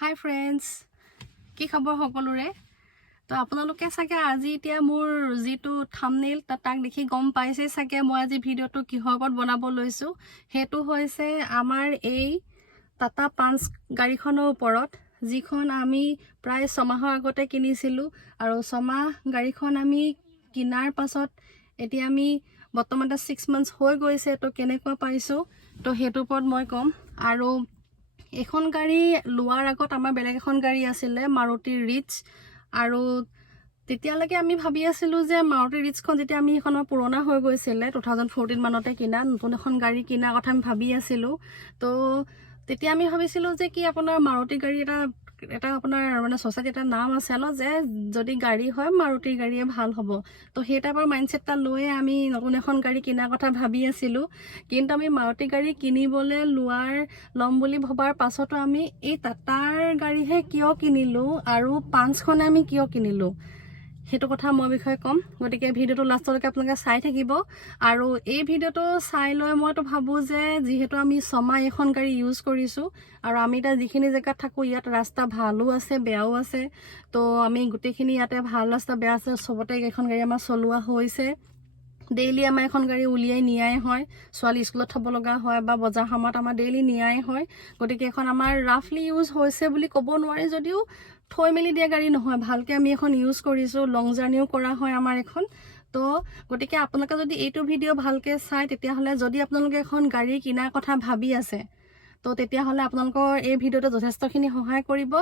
Hi friends, কি খবৰ সকলোৰে তো আপোনালোকে চাগে আজি এতিয়া মোৰ যেটো থাম্বনেইল তাক দেখি গম পাইছে চাগে মই আজি ভিডিওটো কিহৰ ওপৰত বনাব লৈছো হেতু হৈছে আমাৰ এই টাটা পাঞ্চ গাড়ীখনৰ ওপৰত যিখন আমি প্ৰায় 6 মাহৰ আগতে কিনিছিলো আৰু 6 মাহ গাড়ীখন আমি কিনাৰ পাছত এতিয়া আমি বৰ্তমান 6 মান্থস হৈ গৈছে তো কেনেকুৱা পাইছো তো হেতুৰ ওপৰত মই কম আৰু এখন গাড়ী লোৱাৰ আগত আমাৰ বেলেগ এখন গাড়ী আছিল মাৰুতি ৰিচ আৰু তেতিয়ালৈকে আমি ভাবি আছিলো যে মাৰুতি ৰিচখন যেতিয়া আমি এখন পুৰণা হৈ গৈছিল 2014 মানতে কিনা নতুন এখন গাড়ী কিনা কথা আমি ভাবি আছিলো তো তেতিয়া আমি ভাবিছিলো যে কি আপোনাৰ মাৰুতি গাড়ী এটা আপোনাৰ মানে সোসাইটি এটা নাম আছে ন যে যদি গাড়ী হয় মাৰুতি গাড়ীয়ে ভাল হ'ব তো হেটা পৰ মাইন্ডসেটটা লৈ আমি নতুন এখন গাড়ী কিনা কথা ভাবি আছিলো কিন্তু আমি মাৰুতি গাড়ী কিনিবলে লোৱাৰ লম বুলি ভবাৰ পাছতো আমি এই টাটাৰ গাড়ীহে কিয় কিনিলো আৰু পাঞ্চখন আমি কিয় কিনিলো হেতু কথা মই বিষয় কম গটিকে ভিডিওটো লাষ্টলৈকে আপোনালোকে চাই থাকিব আৰু এই ভিডিওটো চাই লৈ মইতো ভাবো যে যেহেতু আমি সময় এখন গাড়ী ইউজ কৰিছো আৰু আমি তা যিখিনি জায়গাত থাকো ইয়াত ৰাস্তা ভালো আছে বেয়াও আছে তো আমি গুটেখিনি ইয়াতে ভাল ৰাস্তা বেয়া আছে সবতে এখন গাড়ী আমাৰ চলোৱা হৈছে ডেইলি আমাৰ এখন গাড়ী উলিয়াই নিয়াই হয় সোৱালি স্কুলত থব লগা হয় বা বজাৰ সময়ত আমাৰ ডেইলি নিয়াই হয় গটিকে এখন আমাৰ ৰাফলি ইউজ হৈছে বুলি ক'ব নোৱাৰি যদিও থৈ মেলি দিয়া গাড়ী নহয় ভালকে আমি এখন ইউজ কৰিছো লং জাৰ্নিও কৰা হয় আমাৰ এখন তো গটিকে আপোনালোকে যদি এইটো ভিডিও ভালকে চাই তেতিয়া হলে যদি আপোনালোকে এখন গাড়ী কিনাৰ কথা ভাবি আছে তো তেতিয়া হলে আপোনালোকৰ এই ভিডিওটো যথেষ্টখিনি সহায় কৰিব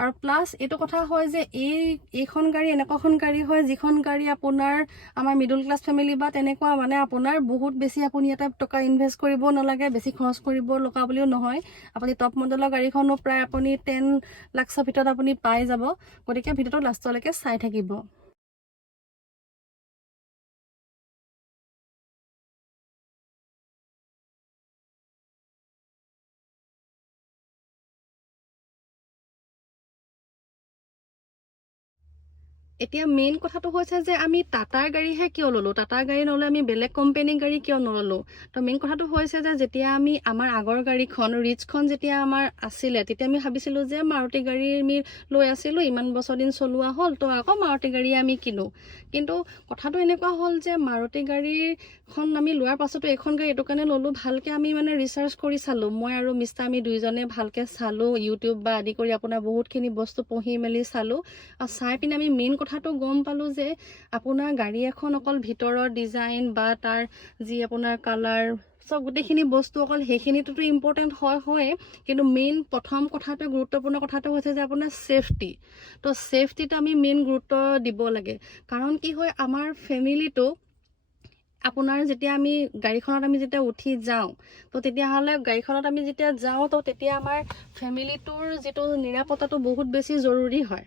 আৰু প্লাস এটো কথা হয় যে এইখন গাড়ী এনেকুৱাখন গাড়ী হয় যিখন গাড়ী আপোনাৰ আমাৰ মিডল ক্লাস ফ্যামিলি বা তেনেকুৱা মানে আপোনাৰ বহুত বেছি আপুনি এটা টকা ইনভেস্ট কৰিব নালাগে বেছি খৰচ কৰিব লগা বুলিও নহয় আপুনি টপ মডেলৰ গাড়ীখনো প্ৰায় আপুনি 10 লাখৰ ভিতৰত আপুনি পাই যাব গতিকে ভিডিওটো লাষ্টলৈকে চাই থাকিব এতিয়া মেইন কথাটো হৈছে যে আমি টাটাৰ গাড়ীহে কিয় ললো টাটাৰ গাড়ী নলে আমি বেলেগ কোম্পানীৰ গাড়ী কিয় নললো তো মেইন কথাটো হৈছে যে যেতিয়া আমি আমাৰ আগৰ গাড়ীখন ৰিচখন যেতিয়া আমাৰ আছিল তেতিয়া আমি ভাবিছিলো যে মাৰুতি গাড়ী আমি লৈ আছিলো ইমান বছৰ দিন চলোৱা হ'ল তো আকৌ মাৰুতি গাড়ী আমি কিনো কিন্তু কথাটো এনেকুৱা হ'ল যে মাৰুতি গাড়ীখন আমি লোৱাৰ পাছতো এখন গাড়ী এটো কাৰণে ললো ভালকে আমি মানে ৰিসাৰ্চ কৰি চালো মই আৰু মিষ্টা আমি দুইজনে ভালকে চালো ইউটিউব বা আদি কৰি আপোনাৰ বহুতখিনি বস্তু পঢ়ি মেলি চালো আৰু চাই পিনে আমি মেইন কথাটো গম পালো যে আপোনাৰ গাড়ী এখন অকল ভিতৰৰ ডিজাইন বা তাৰ যি আপোনাৰ কালাৰ সব গুটেখিনি বস্তু অকল হেখিনিটো ইম্পৰ্টেন্ট হয় কিন্তু মেইন প্ৰথম কথাটো গুৰুত্বপূৰ্ণ কথাটো হৈছে যে আপোনাৰ সেফটি তো সেফটিটো আমি মেইন গুৰুত্ব দিব লাগে কাৰণ কি হয় আমাৰ ফ্যামিলিটো আপোনাৰ যেতিয়া আমি গাড়ীখনত আমি যেতিয়া উঠি যাও তো তেতিয়া হলে গাড়ীখনত আমি যেতিয়া যাও তো তেতিয়া আমাৰ ফ্যামিলিটোৰ যেটো নিৰাপত্তাটো বহুত বেছি জৰুৰী হয়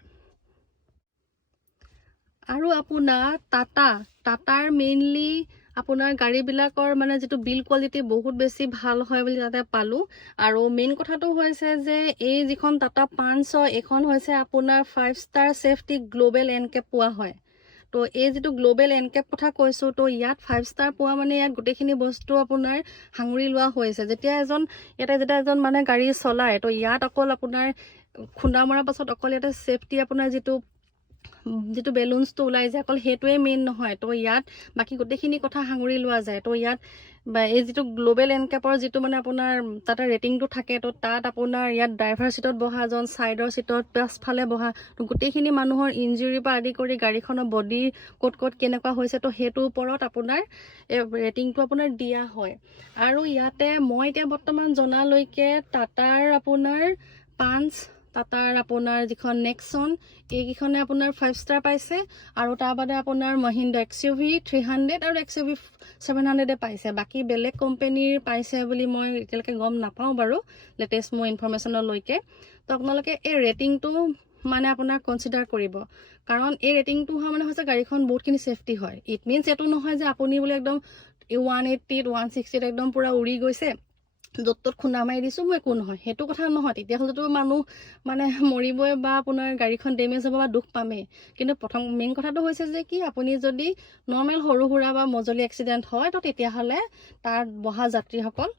আৰু আপোনাৰ টাটাৰ মেইনলি আপোনাৰ গাড়ী বিলাকৰ মানে যেটো বিল কোৱালিটি বহুত বেছি ভাল হয় বুলি তাতে পালো আৰু মেইন কথাটো হৈছে যে এই যিখন টাটা পাঞ্চ এখন হৈছে আপোনাৰ 5 ষ্টাৰ সেফটি গ্লোবেল এনকেপ পোৱা হয় তো এই যেটো গ্লোবেল এনকেপ কথা কৈছো তো ইয়াত 5 ষ্টাৰ পোৱা মানে ইয়াত গুটেখিনি বস্তু আপোনাৰ হাঙুৰি লোৱা হৈছে যেতিয়া এজন মানে গাড়ী চলায় তো ইয়াত অকল আপোনাৰ খুন্দা মৰাৰ পাছত অকল ইয়াতে সেফটি আপোনাৰ যেটো বেলুনস তো ওলাই যায় অকল হেতুৱে মেইন নহয় তো ইয়াত বাকি গুটেখিনি কথা হাঙুৰি লোৱা যায় তো ইয়াত বা এই যেটো গ্লোবেল এনকেপৰ যেটো মানে আপোনাৰ তাতে ৰেটিংটো থাকে তো তাত আপোনাৰ ইয়াত ড্ৰাইভাৰ সিটত বহা জন সাইডৰ সিটত পাছফালে বহা তো গুটেখিনি মানুহৰ ইনজুৰি পা আদি কৰি গাড়ীখনৰ বডি কোট কেনেকুৱা হৈছে তো হেতু ওপৰত আপোনাৰ ৰেটিংটো আপোনাৰ দিয়া হয় আৰু ইয়াতে মই এতিয়া বৰ্তমান জনালৈকে টাটাৰ আপোনাৰ পাঞ্চ টাটাৰ আপোনাৰ যিখন নেক্সন এইকিখনে আপোনাৰ 5 ষ্টাৰ পাইছে আৰু তাৰ বাদে আপোনাৰ মহিন্দ্ৰা XUV 300 আৰু XUV 700 পাইছে বাকি বেলেগ কোম্পানীৰ পাইছে বুলি মই এতিয়ালৈকে গম নাপাও বাৰু লেটেষ্ট মই ইনফৰমেশনৰ লৈকে তো আপোনালোকে এই ৰেটিংটো মানে আপোনাৰ কনসিডাৰ কৰিব কাৰণ এই ৰেটিংটো হয় মানে হৈছে গাড়ীখন বহুতখিনি সেফটি হয় ইট মিন্স এটো নহয় যে আপুনি বুলি একদম 180 160 একদম পুৰা উৰি গৈছে যত খুন্দা মাৰি দিছো মই একো নহয় হেতু কথা নহয় তেতিয়া হলেতো মানুহ মানে মৰিবই বা আপোনাৰ গাড়ীখন ড্যামেজ হ'ব বা দুখ পামে কিন্তু প্ৰথম মেইন কথাটো হৈছে যে কি আপুনি যদি নৰমাল হৰুহুৰা বা মজলি এক্সিডেন্ট হয় তো তেতিয়া হলে তাৰ বহা যাত্ৰীসকল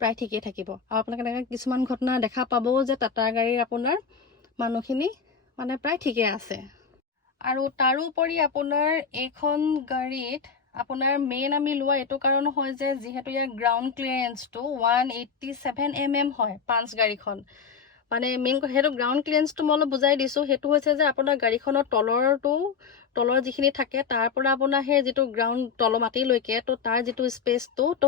প্ৰায় ঠিকই থাকিব আৰু আপোনাক কিছুমান ঘটনা দেখা পাবও যে টাটা গাড়ীৰ আপোনাৰ মানুহখিনি মানে প্ৰায় ঠিকে আছে। আৰু তাৰোপৰি আপোনাৰ এইখন গাড়ীত আপোনাৰ মেইন আমি লোৱা এইটো কাৰণ হয় যে যিহেতু ইয়াৰ গ্ৰাউণ্ড ক্লিয়াৰেন্সটো 187 mm হয় পাঞ্চ গাড়ীখন। মানে মেইন সেইটো গ্ৰাউণ্ড ক্লিয়াৰেন্সটো মই অলপ বুজাই দিছোঁ। সেইটো হৈছে যে আপোনাৰ গাড়ীখনৰ তলৰ যিখিনি থাকে তাৰ পৰা আপোনাৰ সেই যিটো গ্ৰাউণ্ড তলৰ মাটিলৈকে তো তাৰ যিটো স্পেচটো তো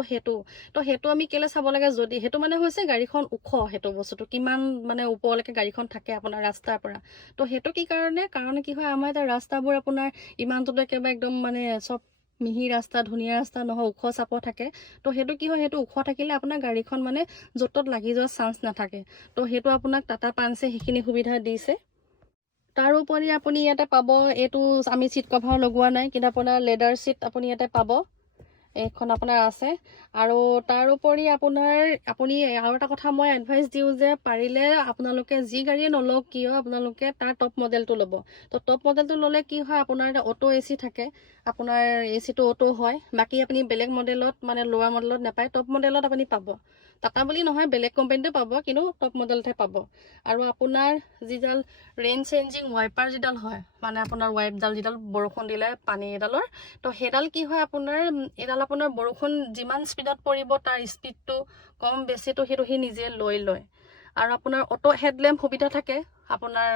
সেইটো আমি কেলৈ চাব লাগে, যদি সেইটো মানে হৈছে গাড়ীখন ওখ, সেইটো বস্তুটো কিমান মানে ওপৰলৈকে গাড়ীখন থাকে আপোনাৰ ৰাস্তাৰ পৰা। তো সেইটো কি কাৰণে কি হয়, আমাৰ এতিয়া ৰাস্তাবোৰ আপোনাৰ ইমানটোতো একেবাৰে একদম মানে চব মিহি ৰাস্তা, ধুনীয়া ৰাস্তা নহয়, ওখ চাপৰ থাকে। তো সেইটো কি হয়, সেইটো ওখ থাকিলে আপোনাৰ গাড়ীখন মানে য'ত ত'ত লাগি যোৱাৰ চান্স নাথাকে। তো সেইটো আপোনাক টাটা পাঞ্চে সেইখিনি সুবিধা দিছে। তাৰোপৰি আপুনি ইয়াতে পাব, এইটো আমি চিট কভাৰ লগোৱা নাই, কিন্তু আপোনাৰ লেডাৰ চিট আপুনি ইয়াতে পাব, এইখন আপোনাৰ আছে। আৰু তাৰোপৰি আপুনি আৰু এটা কথা মই এডভাইচ দিওঁ যে পাৰিলে আপোনালোকে যি গাড়ীয়ে নলওক কিয় আপোনালোকে তাৰ টপ মডেলটো ল'ব। তো টপ মডেলটো ল'লে কি হয়, আপোনাৰ এটা অটো AC থাকে, আপোনাৰ AC-টো অটো হয়। বাকী আপুনি বেলেগ মডেলত মানে লোৱাৰ মডেলত নাপায়, টপ মডেলত আপুনি পাব। টাটা বুলি নহয়, বেলেগ কোম্পানীটো পাব, কিন্তু টপ মডেলতহে পাব। আৰু আপোনাৰ যিডাল ৰেইন চেঞ্জিং ৱাইপাৰ যিডাল হয়, মানে আপোনাৰ ৱাইপডাল যিডাল বৰষুণ দিলে পানী এডালৰ, তো সেইডাল কি হয়, এইডাল আপোনাৰ বৰষুণ যিমান স্পীডত পৰিব তাৰ স্পীডটো কম বেছিটো সেইটো সি নিজে লৈ লয়। আৰু আপোনাৰ অটো হেডলেম্প সুবিধা থাকে আপোনাৰ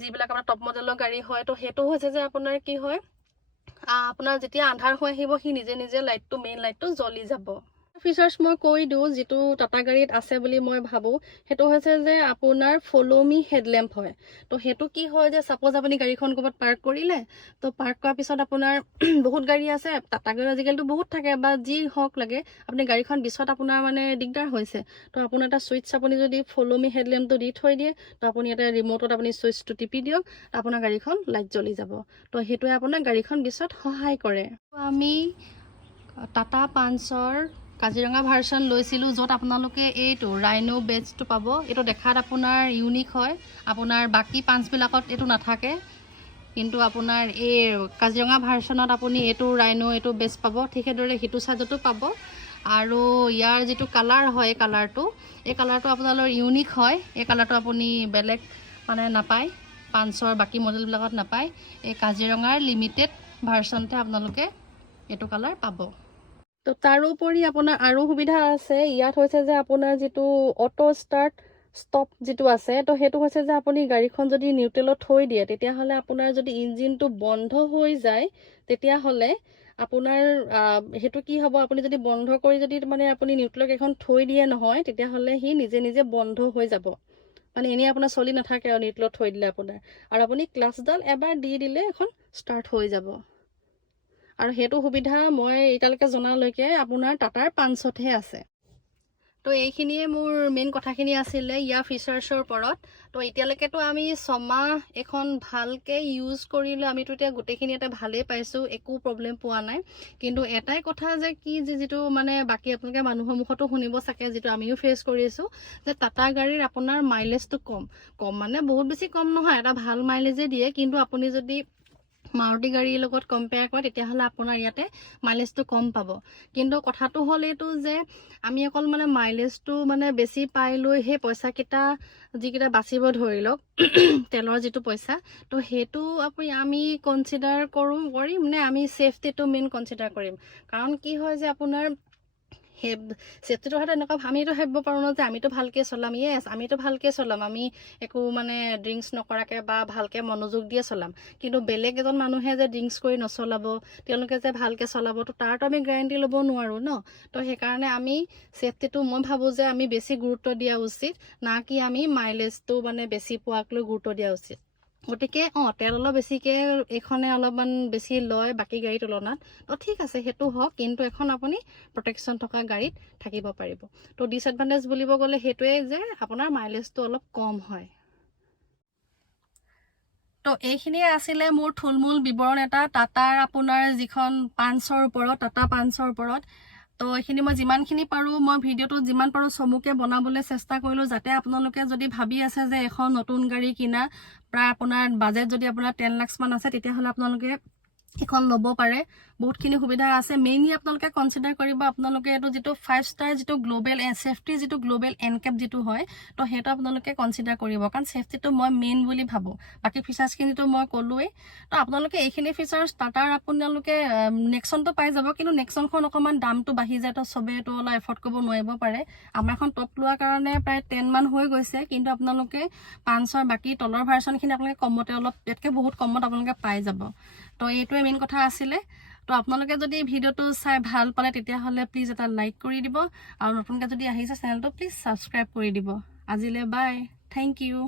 যিবিলাক আপোনাৰ টপ মডেলৰ গাড়ী হয়। তো সেইটো হৈছে যে আপোনাৰ কি হয়, আপোনাৰ যেতিয়া আন্ধাৰ হৈ আহিব সি নিজে মেইন লাইটটো জ্বলি যাব। ফিচাৰ্ছ মই কৈ দিওঁ যিটো টাটা গাড়ীত আছে বুলি মই ভাবোঁ, সেইটো হৈছে যে আপোনাৰ ফ'ল' মি হেডলেম্প হয়। তো সেইটো কি হয় যে ছাপ'জ আপুনি গাড়ীখন ক'ৰবাত পাৰ্ক কৰিলে, তো পাৰ্ক কৰাৰ পিছত আপোনাৰ বহুত গাড়ী আছে, টাটা গাড়ী আজিকালিতো বহুত থাকে বা যি হওক লাগে, আপুনি গাড়ীখন পিছত আপোনাৰ মানে দিগদাৰ হৈছে, তো আপোনাৰ এটা ছুইচ আপুনি যদি ফ'ল' মি হেডলেম্পটো দি থৈ দিয়ে, তো আপুনি এটা ৰিম'টত আপুনি ছুইচটো টিপি দিয়ক, আপোনাৰ গাড়ীখন লাইট জ্বলি যাব। তো সেইটোৱে আপোনাৰ গাড়ীখন পিছত সহায় কৰে। আমি টাটা পাঞ্চৰ কাজিৰঙা ভাৰ্চন লৈছিলোঁ, য'ত আপোনালোকে এইটো ৰাইনো বেজটো পাব। এইটো দেখাত আপোনাৰ ইউনিক হয়, আপোনাৰ বাকী পাঞ্চবিলাকত এইটো নাথাকে, কিন্তু আপোনাৰ এই কাজিৰঙা ভাৰ্চনত আপুনি এইটো ৰাইনো এইটো বেজ পাব। ঠিক সেইদৰে সিটো চাইজতো পাব। আৰু ইয়াৰ যিটো কালাৰ হয়, এই কালাৰটো আপোনালোকৰ ইউনিক হয়। এই কালাৰটো আপুনি বেলেগ মানে নাপায়, পাঞ্চৰ বাকী মডেলবিলাকত নাপায়। এই কাজিৰঙাৰ লিমিটেড ভাৰ্চনতে আপোনালোকে এইটো কালাৰ পাব। তো তাৰোপৰি আপোনাৰ আৰু সুবিধা আছে ইয়াত, হৈছে যে আপোনাৰ যিটো অটো ষ্টাৰ্ট ষ্টপ যিটো আছে, তো সেইটো হৈছে যে আপুনি গাড়ীখন যদি নিউট্ৰেলত থৈ দিয়ে, তেতিয়াহ'লে আপোনাৰ যদি ইঞ্জিনটো বন্ধ হৈ যায়, তেতিয়াহ'লে আপোনাৰ সেইটো কি হ'ব, আপুনি যদি বন্ধ কৰি যদি মানে আপুনি নিউট্ৰেলত এখন থৈ দিয়ে নহয়, তেতিয়াহ'লে সি নিজে বন্ধ হৈ যাব। মানে এনেই আপোনাৰ চলি নাথাকে আৰু নিউট্ৰেলত থৈ দিলে আপোনাৰ। আৰু আপুনি ক্লাছডাল এবাৰ দি দিলে এখন ষ্টাৰ্ট হৈ যাব। আৰু সেইটো সুবিধা মই এতিয়ালৈকে জনালৈকে আপোনাৰ টাটাৰ পাঞ্চতহে আছে। তো এইখিনিয়ে মোৰ মেইন কথাখিনি আছিলে ইয়াৰ ফিচাৰ্ছৰ ওপৰত। তো এতিয়ালৈকেতো আমি 6 মাহ এখন ভালকৈ ইউজ কৰিলে আমিতো এতিয়া গোটেইখিনি এটা ভালেই পাইছোঁ, একো প্ৰব্লেম পোৱা নাই। কিন্তু এটাই কথা যে যিটো মানে বাকী আপোনালোকে মানুহৰ মুখতো শুনিব চাগে, যিটো আমিও ফেচ কৰি আছোঁ, যে টাটা গাড়ীৰ আপোনাৰ মাইলেজটো কম মানে বহুত বেছি কম নহয়, এটা ভাল মাইলেজে দিয়ে। কিন্তু আপুনি যদি মাৰুতি গাড়ীৰ লগত কম্পেয়াৰ কৰে, তেতিয়াহ'লে আপোনাৰ ইয়াতে মাইলেজটো কম পাব। কিন্তু কথাটো হ'ল এইটো যে আমি অকল মানে মাইলেজটো মানে বেছি পাই লৈ সেই পইচাকেইটা যিকেইটা বাচিব ধৰি লওক তেলৰ যিটো পইচা, তো সেইটো আমি কনচিডাৰ কৰিম নে আমি ছেফটিটো মেইন কনচিডাৰ কৰিম। কাৰণ কি হয় যে আপোনাৰ সেই ছেফটিটো হয়তো এনেকুৱা আমিতো ভাবিব পাৰোঁ ন যে আমিতো ভালকৈ চলাম, আমিতো ভালকৈ চলাম, আমি একো মানে ড্ৰিংকছ নকৰাকৈ বা ভালকৈ মনোযোগ দিয়ে চলাম। কিন্তু বেলেগ এজন মানুহে যে ড্ৰিংকছ কৰি নচলাব, তেওঁলোকে যে ভালকৈ চলাব, তো তাৰতো আমি গেৰাণ্টি ল'ব নোৱাৰোঁ ন। তো সেইকাৰণে আমি ছেফটিটো মই ভাবোঁ যে আমি বেছি গুৰুত্ব দিয়া উচিত, না কি আমি মাইলেজটো মানে বেছি পোৱাক লৈ গুৰুত্ব দিয়া উচিত। গতিকে তেল অলপ বেছিকৈ এইখনে অলপমান বেছি লয় বাকী গাড়ীৰ তুলনাত, তো ঠিক আছে সেইটো হওক, কিন্তু এখন আপুনি প্ৰটেকশ্যন থকা গাড়ীত থাকিব পাৰিব। তো ডিছএডভান্টেজ বুলিব গ'লে সেইটোৱে যে আপোনাৰ মাইলেজটো অলপ কম হয়। তো এইখিনিয়ে আছিলে মোৰ থুলমূল বিৱৰণ এটা টাটাৰ আপোনাৰ যিখন পাঞ্চৰ ওপৰত, টাটা পাঞ্চৰ ওপৰত। তো এইখিনি মই যিমানখিনি পাৰোঁ, মই ভিডিঅ'টো যিমান পাৰোঁ চমুকৈ বনাবলৈ চেষ্টা কৰিলোঁ, যাতে আপোনালোকে যদি ভাবি আছে যে এখন নতুন গাড়ী কিনা, প্ৰায় আপোনাৰ বাজেট যদি আপোনাৰ 10 লাখ মান আছে, তেতিয়াহ'লে আপোনালোকে এখন ল'ব পাৰে বহুতখিনি সুবিধা আছে মেইনলি আপোনালোকে কনসিডাৰ কৰিব আপোনালোকে এটো যেটো 5 ষ্টাৰ যেটো গ্লোবাল সেফটি যেটো গ্লোবাল এনকেপ যেটো হয় তো হেটো আপোনালোকে কনসিডাৰ কৰিব কাৰণ সেফটিটো মই মেইন বুলি ভাবো বাকি ফিচাৰ্স কিনিটো মই কলোৱে তো আপোনালোকে এইখিনি ফিচাৰ্স টাটাৰ আপোনালোকে নেক্সনটো পাই যাব কিন্তু নেক্সনখন অকমান দামটো বাঢ়ি যায় তো সবে তো অলপ এফৰ্ড কৰিব নোৱাৰিব পাৰে আমাৰ এখন টপ লোৱাৰ কাৰণে প্ৰায় 10 মান হৈ গৈছে কিন্তু আপোনালোকে 500 বাকি তলৰ ভাৰ্চনখিনি আপোনালোকে কমতে অলপ এতকে বহুত কমত আপোনালোকে পাই যাব তো এইটোৱে মেইন কথা আছিল তো আপোনালোকে যদি ভিডিওটো চাই ভাল পালে তেতিয়া হলে প্লিজ এটা লাইক কৰি দিব আৰু নতুনকৈ যদি আহিছে চেনেলটো প্লিজ সাবস্ক্ৰাইব কৰি দিব আজিলে বাই থ্যাংক ইউ